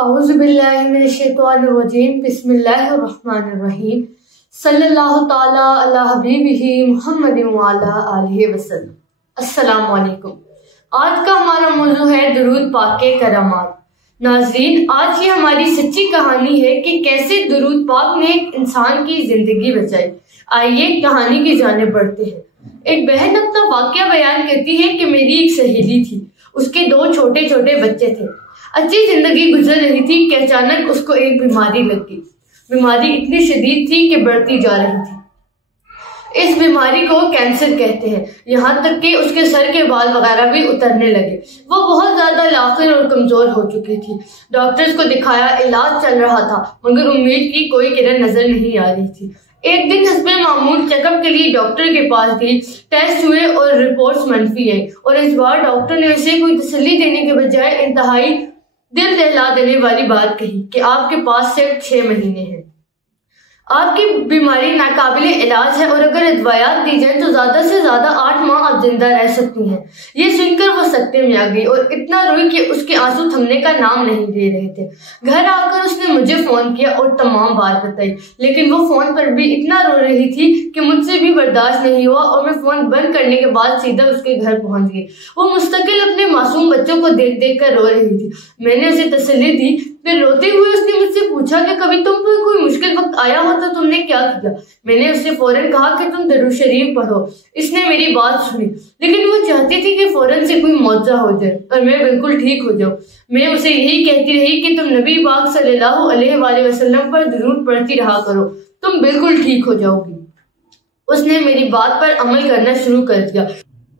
औज़ुबिल्लाहिमिनश्शैतानिर्रजीम बिस्मिल्लाहिर्रहमानिर्रहीम सल्लल्लाहु ताला अला हबीबिही मुहम्मदिन व अला आलिहि वसल्लम। अस्सलामु अलैकुम। आज का हमारा मौजू है दुरूद पाक के करामात। नाज़रीन, आज की हमारी सच्ची कहानी है कि कैसे दुरूद पाक ने एक इंसान की जिंदगी बचाई। आइए कहानी की जानिब बढ़ते हैं। एक बहन अपना वाकया बयान करती है कि मेरी एक सहेली थी, उसके 2 छोटे छोटे बच्चे थे। अच्छी जिंदगी गुजर रही थी कि अचानक उसको एक बीमारी लग गई। बीमारी इतनी शदीद थी कि बढ़ती जा रही थी। इस बीमारी को कैंसर कहते हैं। यहाँ तक कि उसके सर के बाल वगैरह भी उतरने लगे। वो बहुत ज्यादा लाफिर और कमजोर हो चुकी थी। डॉक्टर्स को दिखाया, इलाज चल रहा था, मगर उम्मीद की कोई किरण नजर नहीं आ रही थी। एक दिन हस्बे मामूल चेकअप के लिए डॉक्टर के पास गई। टेस्ट हुए और रिपोर्ट्स मंफी आई, और इस बार डॉक्टर ने उसे कोई तसल्ली देने के बजाय इंतहाई दिल दहला देने वाली बात कही कि आपके पास सिर्फ 6 महीने हैं। आपकी बीमारी नाकाबिले इलाज है और अगर अदवायात दी जाए तो ज्यादा से ज्यादा 8 माह आप जिंदा रह सकती हैं। ये सुनकर वो सकते में आ गई और इतना रोई कि उसके आंसू थमने का नाम नहीं ले रहे थे। घर आकर उसने मुझे फोन किया और तमाम बात बताई, लेकिन वो फोन पर भी इतना रो रही थी कि मुझसे भी बर्दाश्त नहीं हुआ और मैं फोन बंद करने के बाद सीधा उसके घर पहुंच गई। वो मुस्तकिल अपने मासूम बच्चों को देख देख कर रो रही थी। मैंने उसे तसल्ली दी। फिर रोते हुए उसने मुझसे पूछा कि कभी तुम पर कोई मुश्किल वक्त आया हो तो तुमने क्या किया। मैंने उससे फौरन कहा कि तुम दरूद शरीफ पढ़ो। इसने मेरी बात सुनी, लेकिन वो चाहती थी कि फौरन से कोई मौजा हो जाए और मैं बिल्कुल ठीक हो जाऊं। मैं उसे यही कहती रही कि तुम नबी पाक सल्लल्लाहु अलैहि वसल्लम पर दरूद पढ़ती रहा करो, तुम बिल्कुल ठीक हो जाओगी। उसने मेरी बात पर अमल करना शुरू कर दिया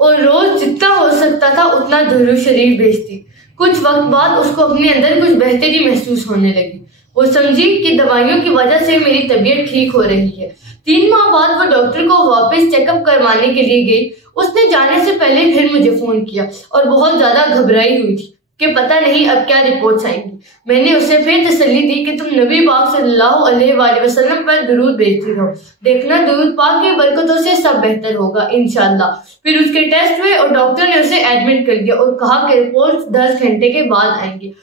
और रोज जितना हो सकता था उतना दरूद शरीफ भेजती। कुछ वक्त बाद उसको अपने अंदर कुछ बेहतरी महसूस होने लगी। वो समझी कि दवाइयों की वजह से मेरी तबीयत ठीक हो रही है। 3 माह बाद वो डॉक्टर को वापस चेकअप करवाने के लिए गई। उसने जाने से पहले फिर मुझे फोन किया और बहुत ज्यादा घबराई हुई थी कि पता नहीं अब क्या रिपोर्ट्स आएंगी। मैंने उसे फिर तसल्ली दी कि तुम नबी पाक सल्लल्लाहु अलैहि वसल्लम पर दुरूद भेजती रहो, देखना दुरूद पाक की बरकतों से सब बेहतर होगा इंशाअल्लाह। फिर उसके टेस्ट हुए और डॉक्टर ने उसे एडमिट कर दिया और कहा कि रिपोर्ट्स 10 घंटे के बाद आएंगी।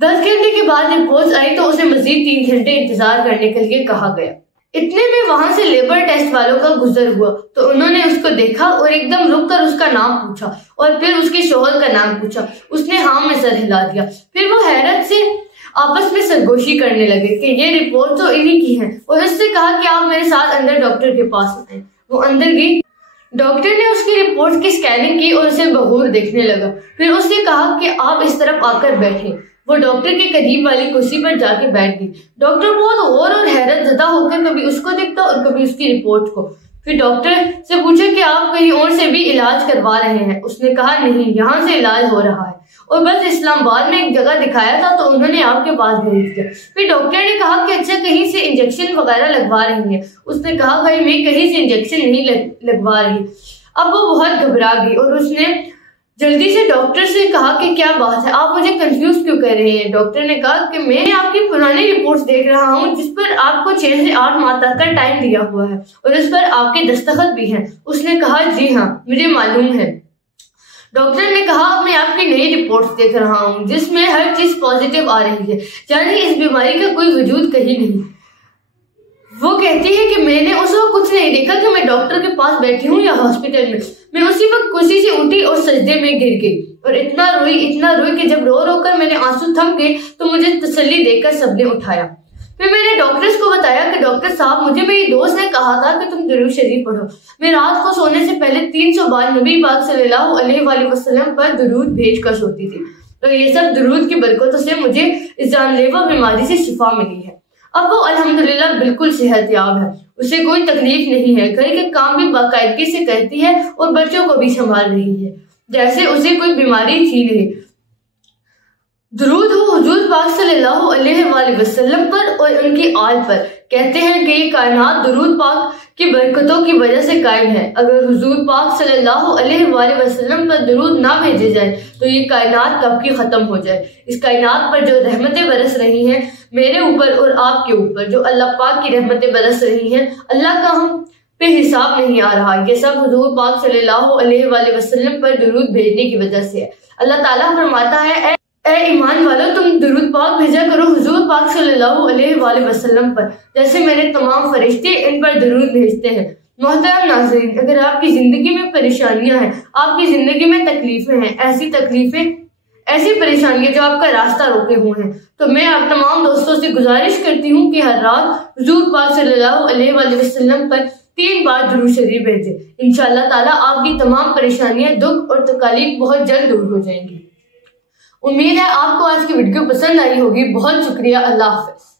10 घंटे के बाद रिपोर्ट्स आई तो उसे मजीद 3 घंटे इंतजार करने के लिए कहा गया। इतने में वहां से लेबर टेस्ट वालों का गुजर हुआ तो उन्होंने उसको देखा और एकदम रुक कर उसका नाम पूछा और फिर उसके शोहर का नाम पूछा। उसने हाँ में सर हिला दिया। फिर वो हैरत से आपस में सरगोशी करने लगे कि ये रिपोर्ट तो इन्हीं की है और उससे कहा कि आप मेरे साथ अंदर डॉक्टर के पास आए। वो अंदर गई। डॉक्टर ने उसकी रिपोर्ट की स्कैनिंग की और उसे बगौर देखने लगा। फिर उसने कहा कि आप इस तरफ आकर बैठे। वो डॉक्टर के करीब वाली कुर्सी पर जाके बैठ गई। डॉक्टर बहुत गौर और हैरत ज़दा होकर कभी उसको देखता और कभी उसकी रिपोर्ट को। फिर डॉक्टर से पूछा कि आप कहीं और से भी इलाज करवा रहे हैं। उसने कहा नहीं, यहाँ से इलाज हो रहा है और बस इस्लामाबाद में एक जगह दिखाया था तो उन्होंने आपके पास भेज दिया। फिर डॉक्टर ने कहा कि अच्छा कहीं से इंजेक्शन वगैरह लगवा रही हैं। उसने कहा भाई मैं कहीं से इंजेक्शन नहीं लगवा रही। अब वो बहुत घबरा गई और उसने जल्दी से डॉक्टर से कहा कि क्या बात है, आप मुझे कंफ्यूज क्यों कर रहे हैं। डॉक्टर ने कहा कि मैं आपकी पुरानी रिपोर्ट्स देख रहा हूँ जिस पर आपको 6 से 8 माह तक का टाइम दिया हुआ है और इस पर आपके दस्तखत भी हैं। उसने कहा जी हाँ मुझे मालूम है। डॉक्टर ने कहा मैं आपकी नई रिपोर्ट्स देख रहा हूँ जिसमें हर चीज पॉजिटिव आ रही है, यानी इस बीमारी का कोई वजूद कहीं नहीं। वो कहती है कि मैंने उस वक्त कुछ नहीं देखा कि मैं डॉक्टर के पास बैठी हूँ या हॉस्पिटल में। मैं उसी वक्त कुर्सी से उठी और सजदे में गिर गई और इतना रोई कि जब रो रो कर मेरे आंसू थम गए तो मुझे तसल्ली देकर सबने उठाया। फिर मैंने डॉक्टर्स को बताया कि डॉक्टर साहब मुझे मेरी दोस्त ने कहा था कि तुम दरूद शरीफ पढ़ो। मैं रात को सोने से पहले 300 बार नबी पाक सल्लल्लाहु अलैहि वसल्लम पर दरूद भेज कर सोती थी। तो ये सब दरूद की बरकतों से मुझे इस जानलेवा बीमारी से शिफा मिली है। अब वो अल्हम्दुलिल्लाह बिल्कुल सेहतयाब है, उसे कोई तकलीफ नहीं है। घर के काम भी बाकायदगी से करती है और बच्चों को भी संभाल रही है जैसे उसे कोई बीमारी थी नहीं। दुरूद हो हुजूर पाक सल्लल्लाहु अलैहि वसल्लम पर और उनकी आल पर। कहते हैं कि ये कायनात दुरूद पाक की बरकतों की वजह से कायम है। अगर हुजूर पाक सल्लल्लाहु अलैहि वसल्लम पर दुरूद ना भेजे जाए तो ये कायनात कब की खत्म हो जाए। इस कायनात पर जो रहमतें बरस रही हैं मेरे ऊपर और आपके ऊपर, जो अल्लाह पाक की रहमतें बरस रही हैं, अल्लाह का हम पे हिसाब नहीं आ रहा। ये सब हुजूर पाक सल्लल्लाहु अलैहि वसल्लम पर दुरूद भेजने की वजह से है। अल्लाह ताला फरमाता है ए ईमान वालों तुम दुरूद पाक भेजा करो हुजूर पाक सल्लल्लाहु अलैहि वसल्लम पर, जैसे मेरे तमाम फरिश्ते इन पर दुरूद भेजते हैं। मोहतरम नाज़रीन, अगर आपकी ज़िंदगी में परेशानियां हैं, आपकी ज़िंदगी में तकलीफ़ें हैं, ऐसी परेशानियां जो आपका रास्ता रोके हुए हैं, तो मैं आप तमाम दोस्तों से गुजारिश करती हूँ कि हर रात हुजूर पाक सल्लल्लाहु अलैहि वसल्लम पर 3 बार दुरूद शरीफ भेजें। इंशाअल्लाह ताला आपकी तमाम परेशानियां, दुख और तकलीफ बहुत जल्द दूर हो जाएंगी। उम्मीद है आपको आज की वीडियो पसंद आई होगी। बहुत शुक्रिया। अल्लाह हाफ़िज़।